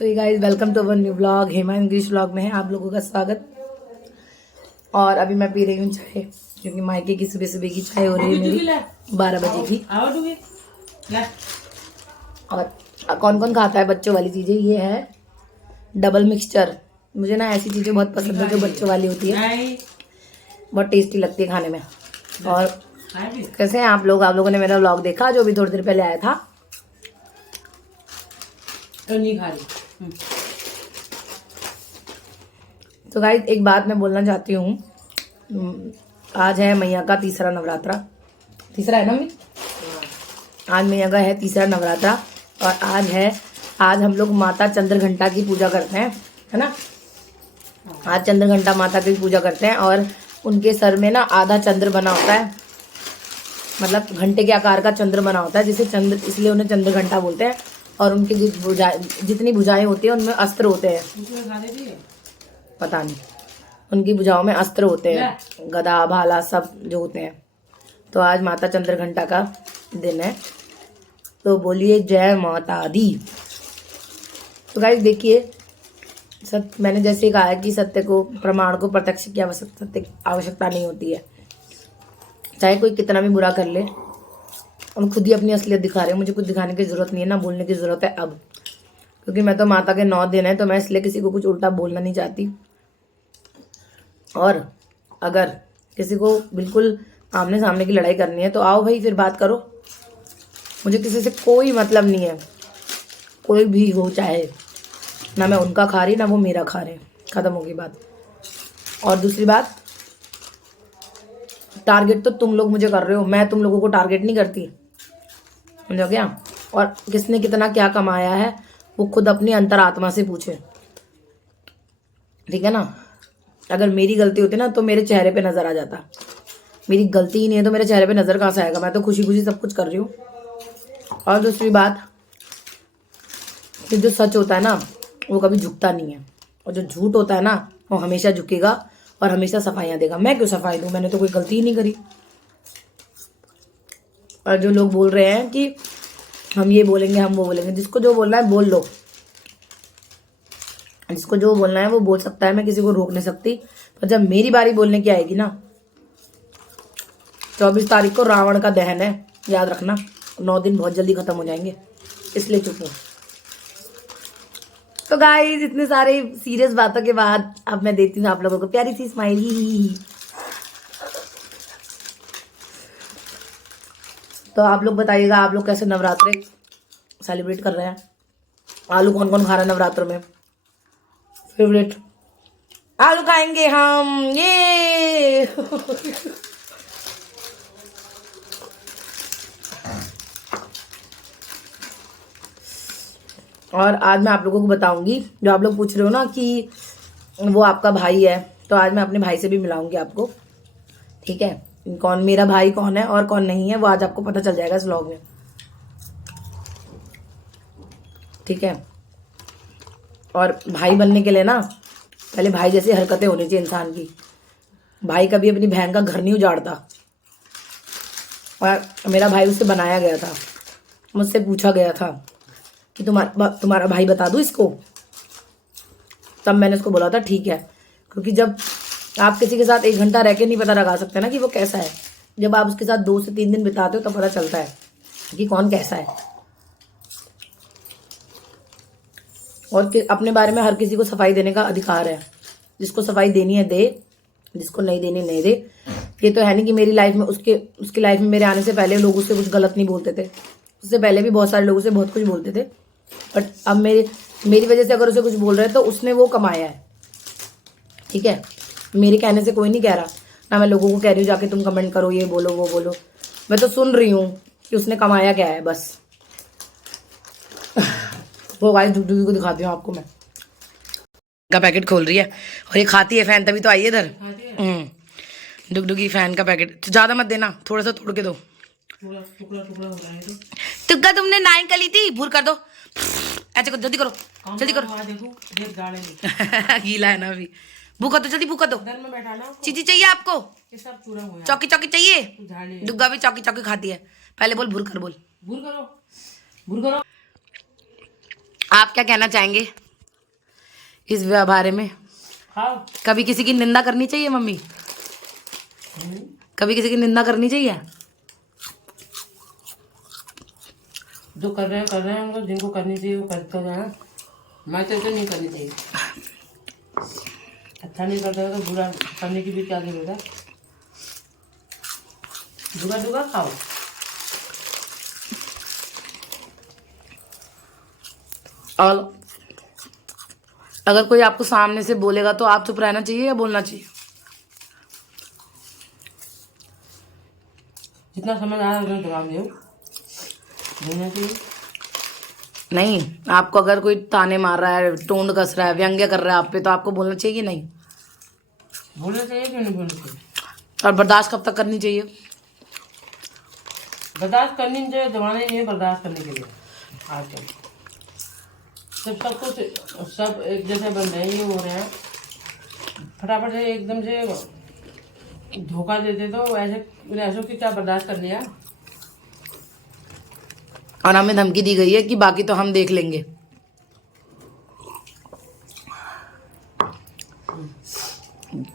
तो ये guys welcome to our new blog. Hema English blog में है आप लोगों का स्वागत। और अभी मैं पी रही हूँ चाय, क्योंकि मायके की सुबह सुबह की चाय हो रही है मेरी 12 बजे की। और कौन कौन खाता है बच्चों वाली चीज़ें? ये है डबल मिक्सचर। मुझे ना ऐसी चीज़ें बहुत पसंद है जो बच्चों वाली होती है, बहुत टेस्टी लगती है खाने में। और कैसे हैं आप लोग? आप लोगों ने मेरा व्लॉग देखा जो भी थोड़ी देर पहले आया था? तो नहीं खा रही। तो गाइस एक बात मैं बोलना चाहती हूँ। आज है मैया का तीसरा नवरात्रा। तीसरा है ना मम्मी? आज मैया का है तीसरा नवरात्रा। और आज हम लोग माता चंद्रघंटा की पूजा करते हैं, है ना? आज चंद्रघंटा माता की पूजा करते हैं और उनके सर में ना आधा चंद्र बना होता है, मतलब घंटे के आकार का चंद्र बना होता है, जिसे चंद्र, इसलिए उन्हें चंद्रघंटा बोलते हैं। और उनकी जितनी भुजाएं होती हैं उनमें अस्त्र होते हैं। पता नहीं, उनकी भुजाओं में अस्त्र होते हैं, गदा भाला सब जो होते हैं। तो आज माता चंद्रघंटा का दिन है, तो बोलिए जय माता दी। तो गाइस देखिए, मैंने जैसे कहा है कि सत्य को, प्रमाण को प्रत्यक्ष की आवश्यकता नहीं होती है। चाहे कोई कितना भी बुरा कर ले, हम खुद ही अपनी असलियत दिखा रहे हैं। मुझे कुछ दिखाने की जरूरत नहीं है, ना बोलने की जरूरत है अब, क्योंकि मैं तो माता के 9 दिन है, तो मैं इसलिए किसी को कुछ उल्टा बोलना नहीं चाहती। और अगर किसी को बिल्कुल आमने सामने की लड़ाई करनी है तो आओ भाई, फिर बात करो। मुझे किसी से कोई मतलब नहीं है, कोई भी हो चाहे, ना मैं उनका खा रही ना वो मेरा खा रहे। खत्म होगी बात। और दूसरी बात, टारगेट तो तुम लोग मुझे कर रहे हो, मैं तुम लोगों को टारगेट नहीं करती, समझो क्या? और किसने कितना क्या कमाया है वो खुद अपनी अंतरात्मा से पूछे, ठीक है ना? अगर मेरी गलती होती ना तो मेरे चेहरे पे नजर आ जाता। मेरी गलती ही नहीं है तो मेरे चेहरे पे नजर कहाँ से आएगा? मैं तो खुशी खुशी सब कुछ कर रही हूँ। और दूसरी बात, कि जो सच होता है ना वो कभी झुकता नहीं है, और जो झूठ होता है ना वो हमेशा झुकेगा और हमेशा सफाइयाँ देगा। मैं क्यों सफाई दूँ? मैंने तो कोई गलती ही नहीं करी। और जो लोग बोल रहे हैं कि हम ये बोलेंगे हम वो बोलेंगे, जिसको जो बोलना है बोल लो, जिसको जो बोलना है वो बोल सकता है, मैं किसी को रोक नहीं सकती। पर जब मेरी बारी बोलने की आएगी ना, 24 तारीख को रावण का दहन है, याद रखना। 9 दिन बहुत जल्दी खत्म हो जाएंगे, इसलिए चुप हूँ। तो गाइस इतने सारे सीरियस बातों के बाद अब मैं देती हूँ आप लोगों को प्यारी सी स्माइली। तो आप लोग बताइएगा, आप लोग कैसे नवरात्रे सेलिब्रेट कर रहे हैं? आलू कौन कौन खा रहा है नवरात्रों में? फेवरेट आलू खाएंगे हम, ये और आज मैं आप लोगों को बताऊंगी, जो आप लोग पूछ रहे हो ना कि वो आपका भाई है, तो आज मैं अपने भाई से भी मिलाऊंगी आपको, ठीक है? कौन मेरा भाई कौन है और कौन नहीं है वो आज आपको पता चल जाएगा इस व्लॉग में, ठीक है? और भाई बनने के लिए ना पहले भाई जैसी हरकतें होनी चाहिए इंसान की। भाई कभी अपनी बहन का घर नहीं उजाड़ता, और मेरा भाई उससे बनाया गया था। मुझसे पूछा गया था कि तुम्हारा भाई बता दूं इसको, तब मैंने उसको बोला था ठीक है, क्योंकि जब आप किसी के साथ 1 घंटा रह के नहीं पता लगा सकते ना कि वो कैसा है, जब आप उसके साथ 2 से 3 दिन बिताते हो तब पता चलता है कि कौन कैसा है। और अपने बारे में हर किसी को सफाई देने का अधिकार है, जिसको सफाई देनी है दे, जिसको नहीं देनी नहीं दे। ये तो है नहीं कि मेरी लाइफ में उसकी लाइफ में मेरे आने से पहले लोग उससे कुछ गलत नहीं बोलते थे, उससे पहले भी बहुत सारे लोग उसे बहुत कुछ बोलते थे, बट अब मेरी वजह से अगर उसे कुछ बोल रहे हैं तो उसने वो कमाया है, ठीक है? मेरे कहने से कोई नहीं कह रहा, ना मैं लोगों को कह रही हूँ जाके तुम कमेंट करो, ये बोलो वो बोलो। मैं तो सुन रही हूँ कि उसने कमाया क्या है, बस। वो गाइस डुगडुगी को दिखाती हूँ आपको। मैं का पैकेट खोल रही है और ये खाती है फैन, तभी तो आई है इधर। डुगडुगी फैन का पैकेट तो ज्यादा मत देना, थोड़ा सा तोड़ के दो। टुकड़ा टुकड़ा हो रहा है तो तुक्का तुमने नाइन कर ली थी, भूर कर दो। ऐसे करो, जल्दी करो जल्दी करो। गीला है ना अभी। भूखा दो जल्दी, भूखा दो। में बैठा ना चीची चाहिए आपको? ये सब पूरा हुआ चौकी चौकी चाहिए? दुग्गा भी चौकी चौकी खाती है। पहले बोल भूर कर, बोल भूर करो भूर करो। आप क्या कहना चाहेंगे? इस बारे में? खाओ। कभी किसी की निंदा करनी चाहिए मम्मी? कभी किसी की निंदा करनी चाहिए? जो कर रहे हैं उनको जिनको करनी चाहिए वो करते जाए। मैं तो इसे नहीं करनी चाहिए। अच्छा नहीं करते तो बुरा करने की भी क्या जरूरत है। दुगा दुगा खाओ। और अगर कोई आपको सामने से बोलेगा तो आप चुप रहना चाहिए या बोलना चाहिए? जितना समझ आ रहा है उतना जवाब दो। बोलना चाहिए। नहीं, आपको अगर कोई ताने मार रहा है, टोंड कस रहा है, व्यंग्य कर रहा है आप पे, तो आपको बोलना चाहिए कि नहीं? बोलना चाहिए क्यों नहीं बोलना चाहिए? और बर्दाश्त कब तक करनी चाहिए? बर्दाश्त करनी चाहिए। जमाना ही नहीं है बर्दाश्त करने के लिए आजकल। सब कुछ सब एक जैसे बन रहे हैं, ये हो रहे हैं फटाफट से एकदम से धोखा देते तो ऐसों की क्या बर्दाश्त करनी है। और हमें धमकी दी गई है कि बाकी तो हम देख लेंगे।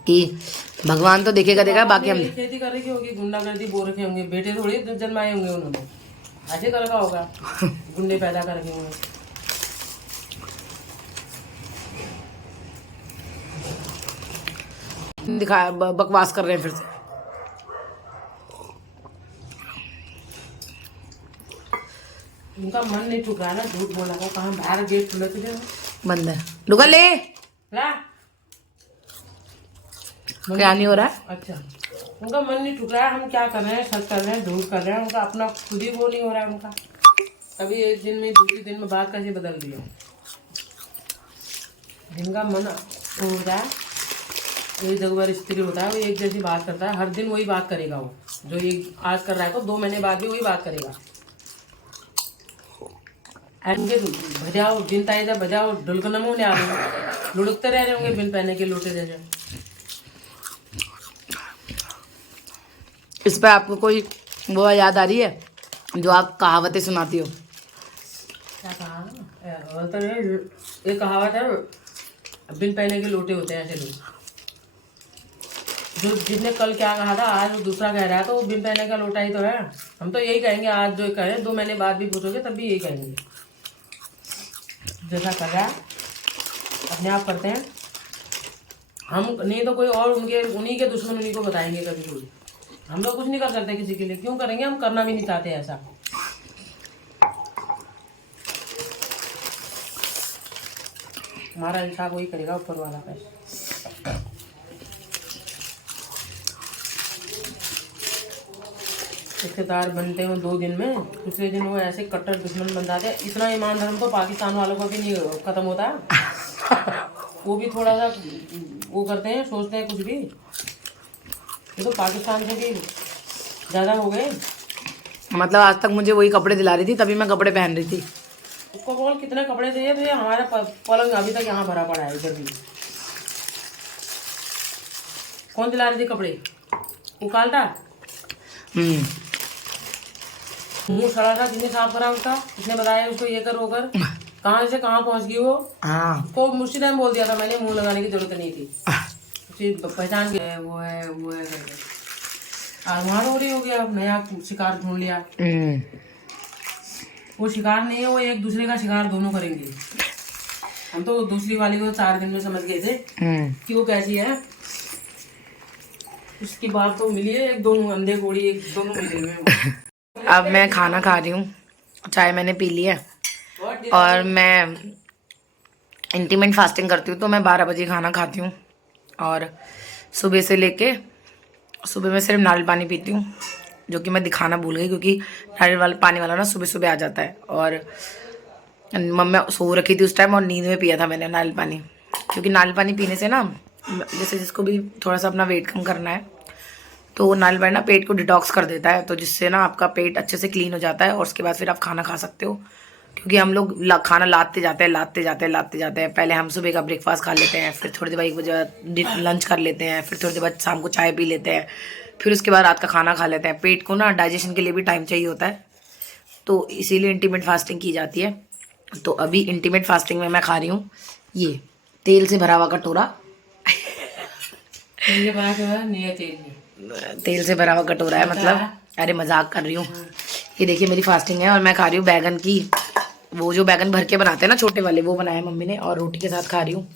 कि भगवान तो देखेगा देगा, बाकी हम। खेती कर रखी होगी, गुंडागर्दी बोल रखे होंगे, बेटे थोड़ी जन्माए होंगे उन्होंने, ऐसे कर रखा होगा। गुंडे पैदा कर रखे होंगे। दिखाया बकवास कर रहे हैं फिर से। उनका मन नहीं टूट रहा है ना झूठ बोलने का। कहाँ बाहर गेट खुले तुझे बंद है, डुगा ले। ला। क्या नहीं हो रहा है? अच्छा, उनका मन नहीं टूट रहा है। हम क्या कर रहे हैं, सच कर रहे हैं, झूठ कर रहे हैं। उनका अपना खुद ही वो नहीं हो रहा है उनका। कभी एक दिन में दूसरे दिन में बात कैसे बदल दी हो। जिनका मन हो रहा है, एक जगह स्त्री होता है, वो एक जैसी बात करता है, हर दिन वही बात करेगा। वो जो ये आज कर रहा है तो 2 महीने बाद भी वही बात करेगा। उनके बजाओ बिन ताइजा बजाओ ढुलकनम होने आ रहे, लुढ़कते रह रहे होंगे बिन पहने के लोटे जैसे। इस पर आपको कोई वो याद आ रही है जो आप कहावतें सुनाती हो? क्या कहा? तो ये कहावत है, बिन पहने के लोटे होते हैं ऐसे लोग। जो जिसने कल क्या कहा था आज वो दूसरा कह रहा है, तो वो बिन पहने का लोटा ही तो है। हम तो यही कहेंगे, आज जो कहें 2 महीने बाद भी पूछोगे तब भी यही कहेंगे। जैसा कर रहा है अपने आप करते हैं हम, नहीं तो कोई और उन्हीं के दुश्मन उन्हीं को बताएंगे कभी कोई। हम लोग कुछ नहीं कर सकते किसी के लिए, क्यों करेंगे? हम करना भी नहीं चाहते ऐसा। हमारा इंसाफ वही करेगा, ऊपर वाला पैसा। रिश्तेदार बनते हैं 2 दिन में, दूसरे दिन वो ऐसे कट्टर दुश्मन बन जाते हैं। इतना ईमान धर्म तो पाकिस्तान वालों का भी नहीं खत्म होता है। वो भी थोड़ा सा वो करते हैं, सोचते हैं कुछ भी। ये तो पाकिस्तान से भी ज़्यादा हो गए। मतलब आज तक मुझे वही कपड़े दिला रही थी, तभी मैं कपड़े पहन रही थी। उसको बोल कितने कपड़े चाहिए, तो ये हमारा पलंग अभी तक यहाँ भरा पड़ा है इधर भी। कौन दिला रही थी कपड़े? उकालता मुँह सड़ा था, किसने साफ करा उसका? किसने बताया उसको ये कर वो कर? कहाँ से कहाँ पहुँच गई वो? हाँ, उसको मुझसे टाइम बोल दिया था मैंने, मुंह लगाने की जरूरत नहीं थी। उसी पहचान के वो है करके। आरमान हो रही हो गया, नया शिकार ढूंढ लिया। वो शिकार नहीं है, वो एक दूसरे का शिकार दोनों करेंगे। हम तो दूसरी वाली को 4 दिन में समझ गए थे कि वो कैसी है। उसकी बात तो मिली है, एक दोनों अंधे घोड़ी, एक दोनों मिले हुए हैं। अब मैं खाना खा रही हूँ, चाय मैंने पी ली है। और मैं इंटीमेट फास्टिंग करती हूँ, तो मैं 12 बजे खाना खाती हूँ। और सुबह से लेके सुबह में सिर्फ नारियल पानी पीती हूँ, जो कि मैं दिखाना भूल गई, क्योंकि नारियल वाला पानी वाला ना सुबह सुबह आ जाता है। और मम्मी सो रखी थी उस टाइम, और नींद में पिया था मैंने नारियल पानी। क्योंकि नारियल पानी पीने से ना, जैसे जिसको भी थोड़ा सा अपना वेट कम करना है, तो नारियल पानी ना पेट को डिटॉक्स कर देता है, तो जिससे ना आपका पेट अच्छे से क्लीन हो जाता है, और उसके बाद फिर आप खाना खा सकते हो। क्योंकि हम लोग खाना लाते जाते हैं। पहले हम सुबह का ब्रेकफास्ट खा लेते हैं, फिर थोड़ी देर बाद 1 बजे बाद लंच कर लेते हैं, फिर थोड़ी देर बाद शाम को चाय पी लेते हैं, फिर उसके बाद रात का खाना खा लेते हैं। पेट को ना डाइजेशन के लिए भी टाइम चाहिए होता है, तो इसीलिए इंटीमेट फास्टिंग की जाती है। तो अभी इंटीमेट फास्टिंग में मैं खा रही हूँ ये तेल से भरा हुआ कटोरा, ये बना के नहीं तेल में, तेल से भरा हुआ कटोरा है मतलब। अरे मजाक कर रही हूँ। ये देखिए मेरी फास्टिंग है और मैं खा रही हूँ बैगन की, वो जो बैगन भर के बनाते हैं ना छोटे वाले, वो बनाए मम्मी ने, और रोटी के साथ खा रही हूँ।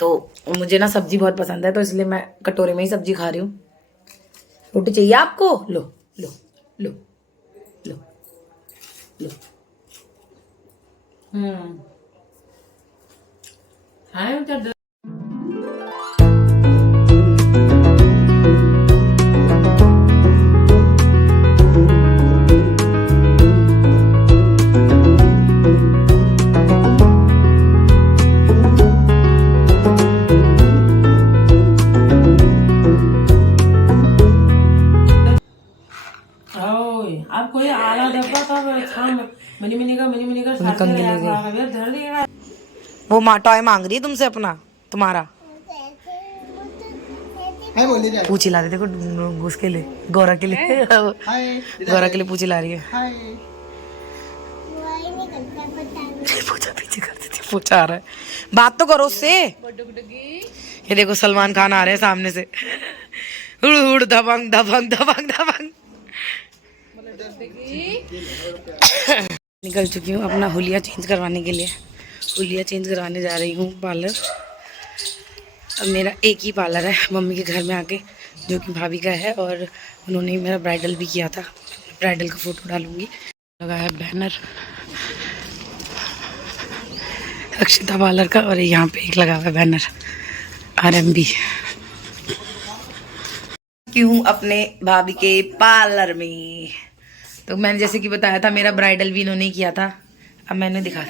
तो मुझे ना सब्जी बहुत पसंद है, तो इसलिए मैं कटोरे में ही सब्जी खा रही हूँ। रोटी चाहिए आपको? लो लो लो लो लो। खाए क्या आप कोई आला डब्बा का मनी का निकल साथ वो माँ टॉय मांग रही है तुमसे अपना, तुम्हारा पूछी ला रही, देखो उसके लिए, गौरा के लिए, गौरा के लिए पूछी ला रही है। पूछा पीछे कर देती, पूछा आ रहा है, बात तो करो उससे। ये देखो सलमान खान आ रहे हैं सामने से, हुड़ हुड़ दबंग दबंग दबंग दबंग। निकल चुकी हूँ अपना हुलिया चेंज करवाने के लिए, हुलिया चेंज करवाने जा रही हूँ पार्लर। अब मेरा एक ही पार्लर है मम्मी के घर में आके, जो कि भाभी का है, और उन्होंने मेरा ब्राइडल भी किया था। ब्राइडल का फोटो डालूंगी। लगा है बैनर रक्षिता पार्लर का, और यहाँ पे एक लगा हुआ है बैनर RMB। क्यों अपने भाभी के पार्लर में, तो मैंने जैसे कि बताया था मेरा ब्राइडल भी इन्होंने किया था। अब मैंने दिखा,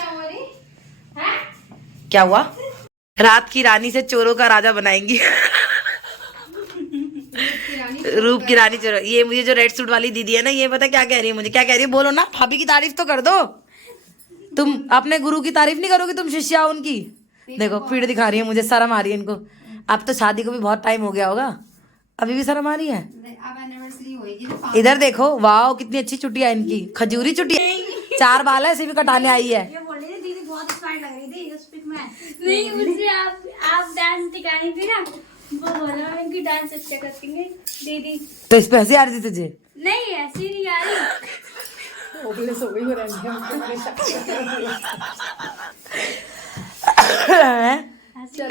क्या हुआ? रात की रानी से चोरों का राजा बनाएंगी। रूप की रानी चोर। ये मुझे जो रेड सूट वाली दीदी है ना, ये पता क्या कह रही है मुझे, क्या कह रही है बोलो ना, भाभी की तारीफ तो कर दो। तुम अपने गुरु की तारीफ नहीं करोगी, तुम शिष्या उनकी। देखो पीठ दिखा रही है मुझे, शर्म आ रही है इनको। अब तो शादी को भी बहुत टाइम हो गया होगा, अभी भी शर्म आ रही है। इधर देखो, वाह कितनी अच्छी चुटिया इनकी, खजूरी चुटिया, 4 बाल है, इसे भी कटाने आई है। दीदी बहुत स्मार्ट लग रही थी उस पिक में। नहीं मुझे आप डांस दिखानी थी ना, वो बोला इनकी डांस अच्छा करती है दीदी। तो इस पे हंसी आ रही थी तुझे? नहीं ऐसी नहीं आ रही।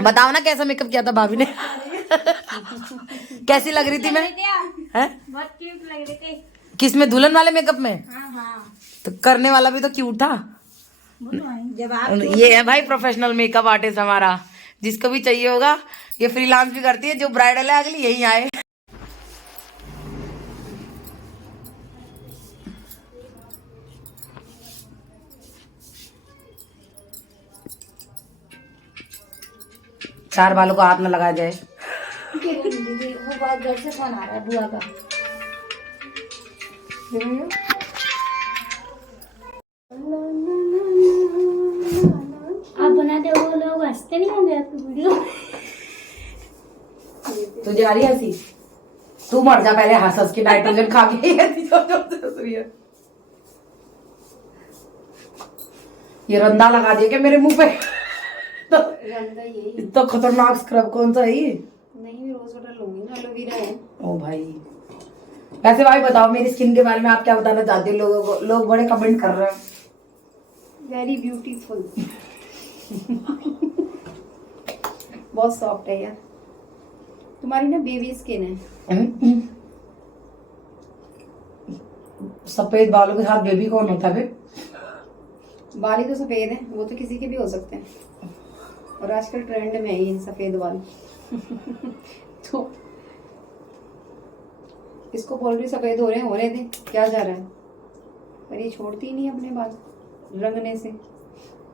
बताओ ना कैसा मेकअप किया था भाभी ने? कैसी लग रही थी मैं? हैं? बहुत क्यूट लग रहे थे। किस में, दुल्हन वाले मेकअप में? हाँ हाँ। तो करने वाला भी तो क्यूट था। जब आप ये है भाई प्रोफेशनल मेकअप आर्टिस्ट हमारा, जिसको भी चाहिए होगा, ये फ्रीलांस भी करती है, जो ब्राइडल है अगली यही आए। चार बालों को हाथ में लगाया जाए। वो बात घर से फोन आ रहा है बुआ का। आप बनाते हो लोग हंसते नहीं होंगे आपकी वीडियो? तुझे आ रही है हंसी? तू मर जा पहले, हंस हंस के नाइट्रोजन खा के हंस रही है। ये रंदा लगा दिया क्या मेरे मुंह पे? रंदा यही इतना खतरनाक स्क्रब कौन सा है ये? नहीं, रोज वाटर लूंगी ना, एलोवेरा है। ओ भाई, वैसे भाई बताओ मेरी स्किन के बारे में आप क्या बताना चाहते हो लोगों को? लोग बड़े कमेंट कर रहे हैं। Very beautiful. बहुत सॉफ्ट है यार, तुम्हारी ना बेबी स्किन है। सफेद बालों के साथ बेबी कौन होता है? बाल ही तो सफेद है, वो तो किसी के भी हो सकते हैं, और आजकल ट्रेंड में है ये सफेद बाल। तो इसको बोल रही सफेद हो रहे हैं, होने दे, क्या जा रहा है, पर ये छोड़ती ही नहीं अपने बाल रंगने से।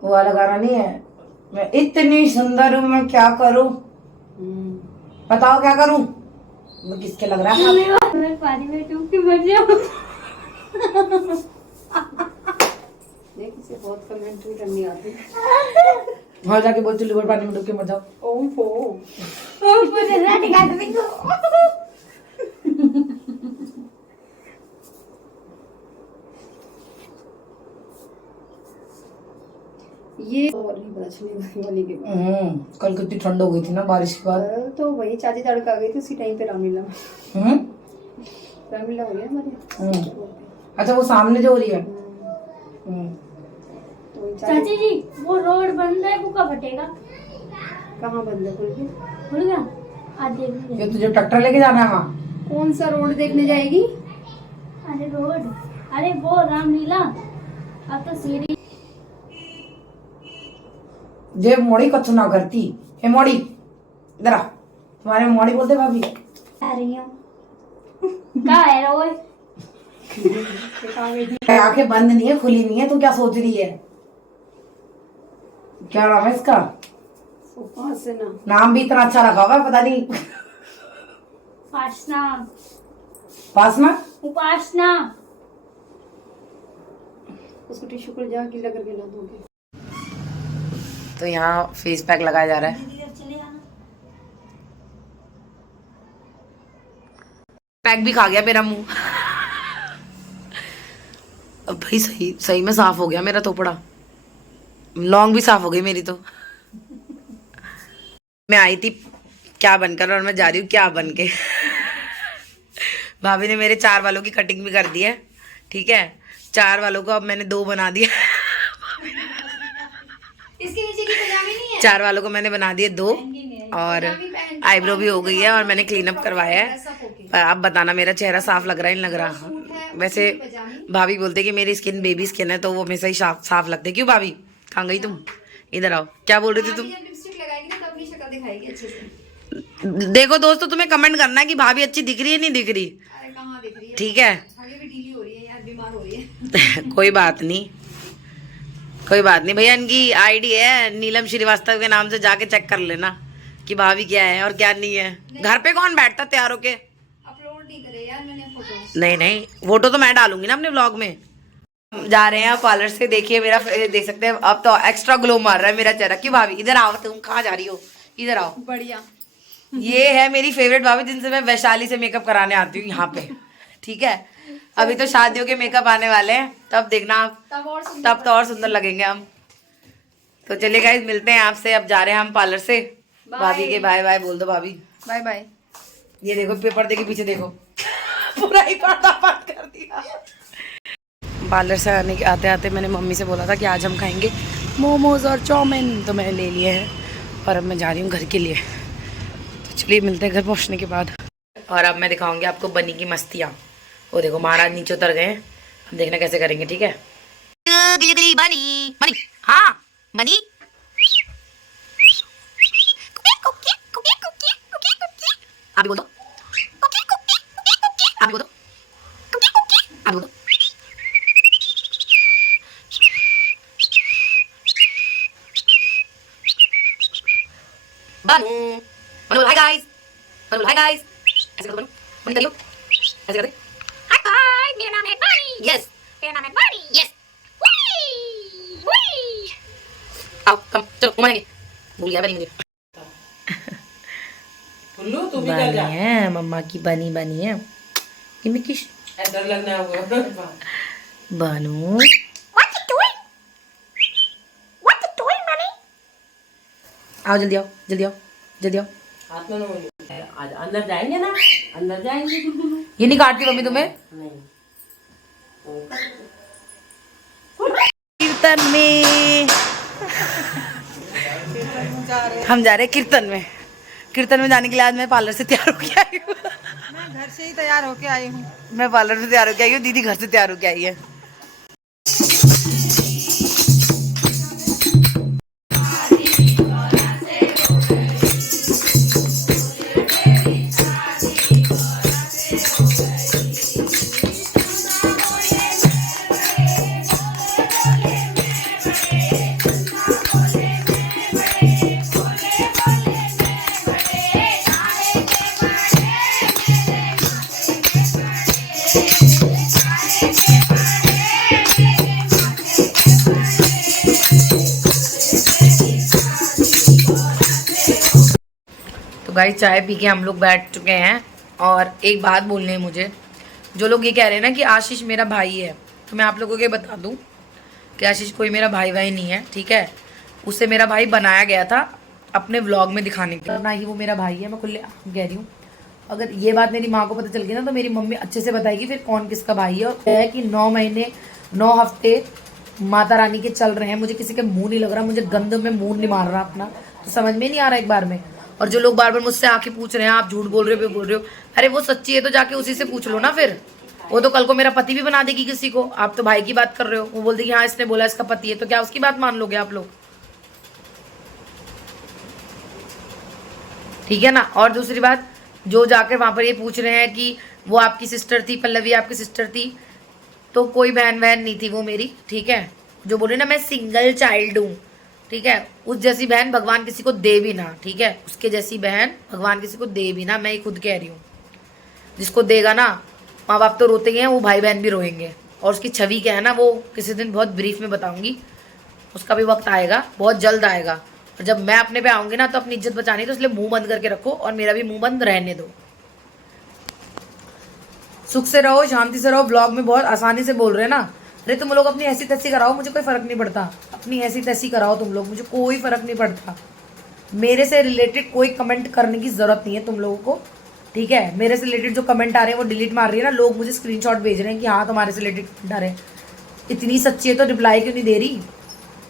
वो वाला गाना नहीं है, मैं इतनी सुंदर हूँ मैं क्या करूँ, बताओ क्या करूँ? मैं किसके लग रहा है? मैं पानी में डूब के मर जाऊं। देख इसे बहुत कमेंट भी करनी आती है। वहां जाके बोल चुल्ली पर पानी में डूब के मर जाओ। ओहो मुझे ना दिखा दो। ये और नहीं पता चलेगा वाली के कल कितनी ठंड हो गई थी ना बारिश के बाद। बाद तो वही चाची तड़का गई थी उसी टाइम पे रामलीला हम्म रामलीला हो गया हमारे। अच्छा वो सामने जो हो रही है। तो वही चाची जी वो रोड बंद है, वो कब फटेगा? कहाँ बंद है खुल के? खुल गया आधे में। ये तुझे ट्रैक्टर लेके जाना है वहाँ। कौन सा रोड देखने जाएगी? अरे रोड, अरे वो रामलीला, अब तो सीढ़ी। जे मोड़ी कछु ना करती। हे मोड़ी इधर आ, तुम्हारे में मोड़ी बोलते भाभी। आ रही हूँ। कहाँ है रोड? आंखें बंद नहीं है, खुली नहीं है, तू क्या सोच रही है? क्या नाम है इसका? उपासना। नाम भी इतना अच्छा रखा हुआ है, पता नहीं। उपासना। उपासना। उपासना। उसको टिश्यू पर जा गीला करके ला दोगे। तो यहाँ फेस पैक लगाया जा रहा है। पैक भी खा गया मेरा मुंह। अब भाई सही सही में साफ हो गया मेरा तोपड़ा। लॉन्ग भी साफ हो गई मेरी तो। मैं आई थी क्या बनकर और मैं जा रही हूँ क्या बन के। भाभी ने मेरे 4 बालों की कटिंग भी कर दी है, ठीक है। 4 बालों को अब मैंने 2 बना दिया। इसके नीचे की पजामी नहीं है? 4 वालों को मैंने बना दिए 2 और आईब्रो भी हो गई है और मैंने क्लीन अप करवाया है। पर आप बताना मेरा चेहरा साफ लग रहा है नहीं लग रहा। वैसे भाभी बोलते कि मेरी स्किन बेबी स्किन है तो वो हमेशा ही साफ लगते। क्यों भाभी, कहाँ गई तुम? इधर आओ, क्या बोल रही थी तुम? लिपस्टिक लगाएगी ना तो अपनी शक्ल दिखाएगी अच्छे से। देखो दोस्तों, तुम्हें कमेंट करना है कि भाभी अच्छी दिख रही है नहीं दिख रही, अरे कहाँ दिख रही है? ठीक है। आगे भी ढीली हो रही है यार, बीमार हो रही है। कोई बात नहीं, कोई बात नहीं भैया। इनकी आईडी है नीलम श्रीवास्तव के नाम से, जाके चेक कर लेना कि भाभी क्या है और क्या नहीं है। घर पे कौन बैठता तैयार होके? अपलोड नहीं करे यार मैंने फोटो। नहीं फोटो तो मैं डालूंगी ना अपने व्लॉग में। जा रहे हैं पार्लर से, देखिए मेरा देख सकते हैं अब तो एक्स्ट्रा ग्लो मार रहा है मेरा चेहरा। क्यों भाभी, इधर आओ, तुम कहाँ जा रही हो? इधर आओ। बढ़िया। ये है मेरी फेवरेट भाभी जिनसे मैं वैशाली से मेकअप कराने आती हूँ यहाँ पे, ठीक है। अभी तो शादियों के मेकअप आने वाले हैं, तब देखना आप, तब तो और सुंदर लगेंगे हम। तो चलिए गाइस, मिलते हैं आपसे। अब जा रहे हैं हम पार्लर से। भाभी के बाय बाय बोल दो भाभी। Bye bye. ये देखो पर्दे के पीछे देखो, पूरा ही पर्दा बंद कर दिया। पार्लर से आते आते मैंने मम्मी से बोला था कि आज हम खाएंगे मोमोज और चाउमीन, तो मैंने ले लिए हैं और अब मैं जा रही हूँ घर के लिए। तो चलिए मिलते हैं घर पहुँचने के बाद। और अब मैं दिखाऊंगी आपको बनी की मस्तियाँ। वो देखो महाराज नीचे उतर गए हैं, अब देखना कैसे करेंगे, ठीक है। बनी बनी, हाँ बनी। आप भी बोल दो, आप भी बोल दो, आप भी बोल दो। बनू बनू हाय गाइस, बनू हाय गाइस, ऐसे करो बनू, बनी करियो, ऐसे करते। हाय हाय, मेरा नाम है बनी। यस, मेरा नाम है बनी। Yes, we we. आओ कम चलो घुमाएंगे। भूल गया बनी मुझे। उल्लू तू भी कर जा। बनी है मम्मा की, बनी बनी है। ये मैं किस डर लगना होगा। बनू आओ जल्दी आओ, जल्दी आओ, जल्दी आओ। हाथ में ना आज अंदर जाएंगे ना, अंदर जाएंगे गुल्लू। ये नहीं काटती मम्मी तुम्हें? नहीं कीर्तन में हम जा रहे हैं कीर्तन में। कीर्तन में जाने के लिए आज मैं पार्लर से तैयार होके आई हूँ। मैं घर से ही तैयार होके आई हूँ। मैं पार्लर से तैयार होके आई हूँ, दीदी घर से तैयार होके आई है। तो गाइस चाय पी के हम लोग बैठ चुके हैं और एक बात बोलनी है मुझे। जो लोग ये कह रहे हैं ना कि आशीष मेरा भाई है, तो मैं आप लोगों को बता दूं कि आशीष कोई मेरा भाई नहीं है, ठीक है। उसे मेरा भाई बनाया गया था अपने व्लॉग में दिखाने के लिए, ना ही वो मेरा भाई है। मैं खुले कह रही हूँ, अगर ये बात मेरी माँ को पता चल गई ना तो मेरी मम्मी अच्छे से बताएगी फिर कौन किसका भाई है। और है कि 9 महीने 9 हफ्ते माता रानी के चल रहे हैं, मुझे किसी के मुंह नहीं लग रहा, मुझे गंद में मुंह नहीं मार रहा अपना, तो समझ में नहीं आ रहा एक बार में। और जो लोग बार बार मुझसे आके पूछ रहे हैं आप झूठ बोल रहे हो बोल रहे हो, अरे वो सच्ची है तो जाके उसी से पूछ लो ना फिर। वो तो कल को मेरा पति भी बना देगी किसी को। आप तो भाई की बात कर रहे हो, वो बोल देगी हाँ इसने बोला इसका पति है, तो क्या उसकी बात मान लोगे आप लोग? ठीक है ना। और दूसरी बात, जो जाकर वहां पर ये पूछ रहे हैं कि वो आपकी सिस्टर थी, पल्लवी आपकी सिस्टर थी, तो कोई बहन वहन नहीं थी वो मेरी, ठीक है। जो बोले ना मैं सिंगल चाइल्ड हूँ, ठीक है, उस जैसी बहन भगवान किसी को दे भी ना, ठीक है, उसके जैसी बहन भगवान किसी को दे भी ना, मैं ही खुद कह रही हूँ। जिसको देगा ना, माँ बाप तो रोते ही हैं, वो भाई बहन भी रोएंगे। और उसकी छवि क्या है ना, वो किसी दिन बहुत ब्रीफ में बताऊंगी, उसका भी वक्त आएगा, बहुत जल्द आएगा। और जब मैं अपने पे आऊंगी ना तो अपनी इज्जत बचानी, तो इसलिए मुंह बंद करके रखो और मेरा भी मुंह बंद रहने दो। सुख से रहो, शांति से रहो। ब्लॉग में बहुत आसानी से बोल रहे हैं ना, अरे तुम लोग अपनी ऐसी तैसी कराओ, मुझे कोई फर्क नहीं पड़ता। अपनी ऐसी तैसी कराओ तुम लोग, मुझे कोई फर्क नहीं पड़ता। मेरे से रिलेटेड कोई कमेंट करने की जरूरत नहीं है तुम लोगों को, ठीक है। मेरे से रिलेटेड जो कमेंट आ रहे हैं वो डिलीट मार रही है ना, लोग मुझे स्क्रीनशॉट भेज रहे हैं कि हाँ तुम्हारे से रिलेटेड कमेंट आ रहे हैं। इतनी सच्ची है तो रिप्लाई क्यों नहीं दे रही?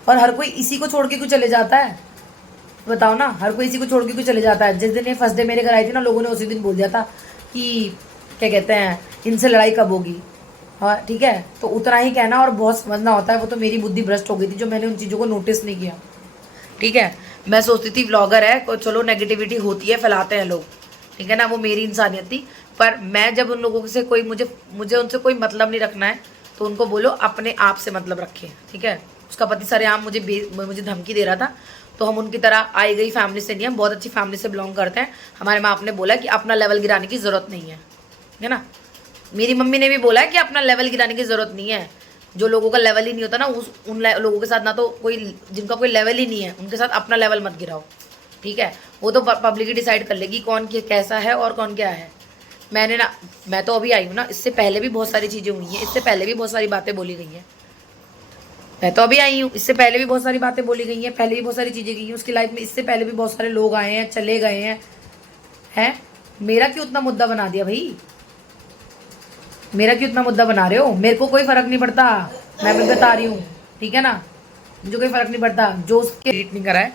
और हर कोई इसी को छोड़ के क्यों चले जाता है, बताओ ना। हर कोई इसी को छोड़ के क्यों चले जाता है? जिस दिन ये फर्स्ट डे मेरे घर आई थी ना, लोगों ने उसी दिन बोल दिया था कि क्या कहते हैं, इनसे लड़ाई कब होगी। हाँ ठीक है, तो उतना ही कहना और बहुत समझना होता है। वो तो मेरी बुद्धि भ्रष्ट हो गई थी जो मैंने उन चीज़ों को नोटिस नहीं किया, ठीक है। मैं सोचती थी व्लॉगर है, चलो नेगेटिविटी होती है, फैलाते हैं लोग, ठीक है ना, वो मेरी इंसानियत थी। पर मैं जब उन लोगों से कोई मुझे उनसे कोई मतलब नहीं रखना है तो उनको बोलो अपने आप से मतलब रखे, ठीक है। उसका पति सरेआम मुझे धमकी दे रहा था, तो हम उनकी तरह आई गई फैमिली से नहीं, हम बहुत अच्छी फैमिली से बिलोंग करते हैं। हमारे माँ बाप ने बोला कि अपना लेवल गिराने की ज़रूरत नहीं है ना। मेरी मम्मी ने भी बोला है कि अपना लेवल गिराने की ज़रूरत नहीं है। जो लोगों का लेवल ही नहीं होता ना, उन लोगों के साथ ना तो कोई, जिनका कोई लेवल ही नहीं है उनके साथ अपना लेवल मत गिराओ, ठीक है। वो तो पब्लिक ही डिसाइड कर लेगी कौन कैसा है और कौन क्या है। मैं तो अभी आई हूँ ना, इससे पहले भी बहुत सारी चीज़ें हुई हैं, इससे पहले भी बहुत सारी बातें बोली गई हैं। मैं तो अभी आई हूँ, इससे पहले भी बहुत सारी बातें बोली गई हैं, पहले भी बहुत सारी चीज़ें गई हैं उसकी लाइफ में। इससे पहले भी बहुत सारे लोग आए हैं, चले गए हैं। मेरा क्यों उतना मुद्दा बना दिया भाई? मेरा क्यों इतना मुद्दा बना रहे हो? मेरे को कोई फर्क नहीं पड़ता, मैं भी बता रही हूँ, ठीक है ना। मुझे कोई फर्क नहीं पड़ता जो उसके डिलीट नहीं करा है,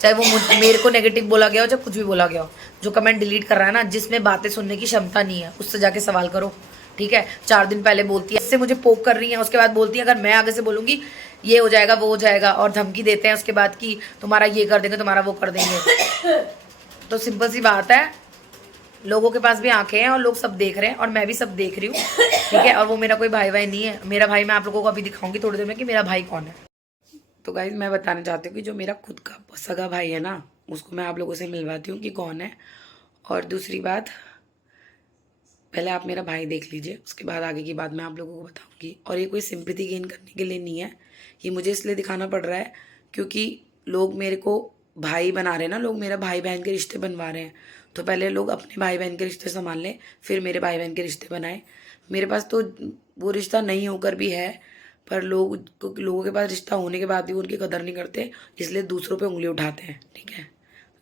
चाहे वो मेरे को नेगेटिव बोला गया हो, चाहे कुछ भी बोला गया हो। जो कमेंट डिलीट कर रहा है ना, जिसमें बातें सुनने की क्षमता नहीं है, उससे जाके सवाल करो, ठीक है। 4 दिन पहले बोलती है, इससे मुझे पोक कर रही है, उसके बाद बोलती है अगर मैं आगे से बोलूंगी ये हो जाएगा वो हो जाएगा, और धमकी देते हैं उसके बाद कि तुम्हारा ये कर देंगे, तुम्हारा वो कर देंगे। तो सिंपल सी बात है, लोगों के पास भी आंखें हैं और लोग सब देख रहे हैं और मैं भी सब देख रही हूँ, ठीक है। और वो मेरा कोई भाई नहीं है। मेरा भाई मैं आप लोगों को अभी दिखाऊंगी थोड़ी देर में कि मेरा भाई कौन है। तो गाइज मैं बताना चाहती हूँ कि जो मेरा खुद का सगा भाई है ना, उसको मैं आप लोगों से मिलवाती हूँ कि कौन है। और दूसरी बात, पहले आप मेरा भाई देख लीजिए, उसके बाद आगे की बात मैं आप लोगों को बताऊंगी। और ये कोई सिंपैथी गेन करने के लिए नहीं है, ये मुझे इसलिए दिखाना पड़ रहा है क्योंकि लोग मेरे को भाई बना रहे हैं ना, लोग मेरा भाई बहन के रिश्ते बनवा रहे हैं। तो पहले लोग अपने भाई बहन के रिश्ते संभाल लें, फिर मेरे भाई बहन के रिश्ते बनाएं। मेरे पास तो वो रिश्ता नहीं होकर भी है, पर लोगों के पास रिश्ता होने के बाद भी उनकी कदर नहीं करते, इसलिए दूसरों पे उंगली उठाते हैं, ठीक है।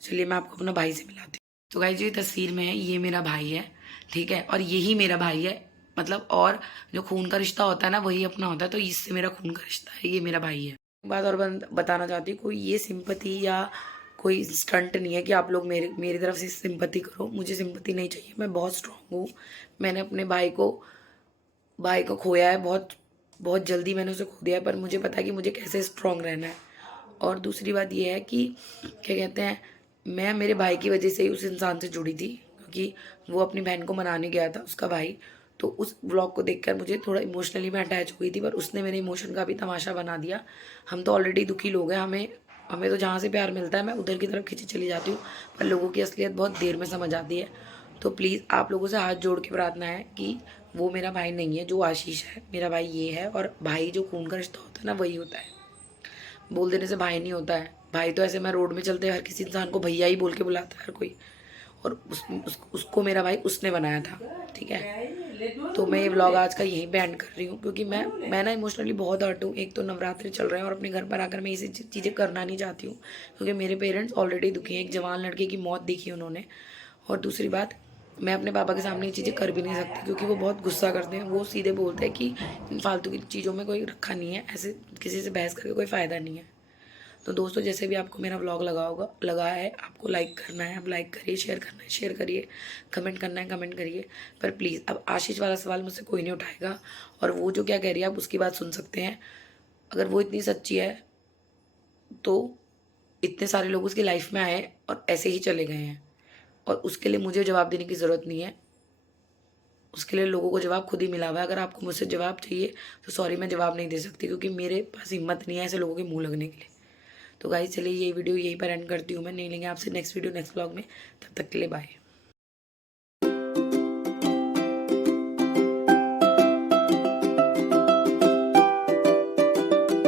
चलिए मैं आपको अपना भाई से मिलाती हूँ। तो गाइस जो ये तस्वीर में है ये मेरा भाई है, ठीक है, और यही मेरा भाई है, मतलब और जो खून का रिश्ता होता है ना वही अपना होता है, तो इससे मेरा खून का रिश्ता है, ये मेरा भाई है। बात और बताना चाहती हूँ, कोई ये सिंपैथी या कोई स्टंट नहीं है कि आप लोग मेरी तरफ से सिंपैथी करो। मुझे सिंपैथी नहीं चाहिए, मैं बहुत स्ट्रांग हूँ। मैंने अपने भाई को खोया है, बहुत जल्दी मैंने उसे खो दिया है, पर मुझे पता है कि मुझे कैसे स्ट्रांग रहना है। और दूसरी बात ये है कि क्या कहते हैं, मैं मेरे भाई की वजह से ही उस इंसान से जुड़ी थी, क्योंकि वो अपनी बहन को मनाने गया था, उसका भाई। तो उस व्लॉग को देखकर मुझे थोड़ा इमोशनली मैं अटैच हो गई थी, पर उसने मेरे इमोशन का भी तमाशा बना दिया। हम तो ऑलरेडी दुखी लोग हैं, हमें तो जहाँ से प्यार मिलता है मैं उधर की तरफ खींची चली जाती हूँ, पर लोगों की असलियत बहुत देर में समझ आती है। तो प्लीज़ आप लोगों से हाथ जोड़ के प्रार्थना है कि वो मेरा भाई नहीं है जो आशीष है, मेरा भाई ये है। और भाई जो खून का रिश्ता होता है ना वही होता है, बोल देने से भाई नहीं होता है। भाई तो ऐसे मैं रोड में चलते हर किसी इंसान को भैया ही बोल के बुलाता है हर कोई, और उसको मेरा भाई उसने बनाया था, ठीक है। तो मैं ये व्लॉग आज का यहीं पे एंड कर रही हूँ, क्योंकि मैं ना इमोशनली बहुत हर्ट हूँ। एक तो नवरात्रि चल रहे हैं और अपने घर पर आकर मैं ये चीज़ें करना नहीं चाहती हूँ, क्योंकि मेरे पेरेंट्स ऑलरेडी दुखी हैं। एक जवान लड़के की मौत देखी उन्होंने, और दूसरी बात मैं अपने पापा के सामने ये चीज़ें कर भी नहीं सकती, क्योंकि वो बहुत गुस्सा करते हैं। वो सीधे बोलते हैं कि इन फालतू की चीज़ों में कोई रखा नहीं है, ऐसे किसी से बहस करके कोई फ़ायदा नहीं है। तो दोस्तों, जैसे भी आपको मेरा व्लॉग लगा है, आपको लाइक करना है, आप लाइक करिए, शेयर करना है शेयर करिए, कमेंट करना है कमेंट करिए। पर प्लीज़ अब आशीष वाला सवाल मुझसे कोई नहीं उठाएगा, और वो जो क्या कह रही है आप उसकी बात सुन सकते हैं। अगर वो इतनी सच्ची है तो इतने सारे लोग उसकी लाइफ में आए और ऐसे ही चले गए हैं, और उसके लिए मुझे जवाब देने की ज़रूरत नहीं है। उसके लिए लोगों को जवाब खुद ही मिला हुआ है। अगर आपको मुझसे जवाब चाहिए तो सॉरी, मैं जवाब नहीं दे सकती, क्योंकि मेरे पास हिम्मत नहीं है ऐसे लोगों के मुंह लगने के लिए। तो गाइस चलिए ये वीडियो यहीं पर एंड करती हूँ मैं। नहीं लेंगे आपसे नेक्स्ट वीडियो नेक्स्ट व्लॉग में, तब तक के लिए बाय।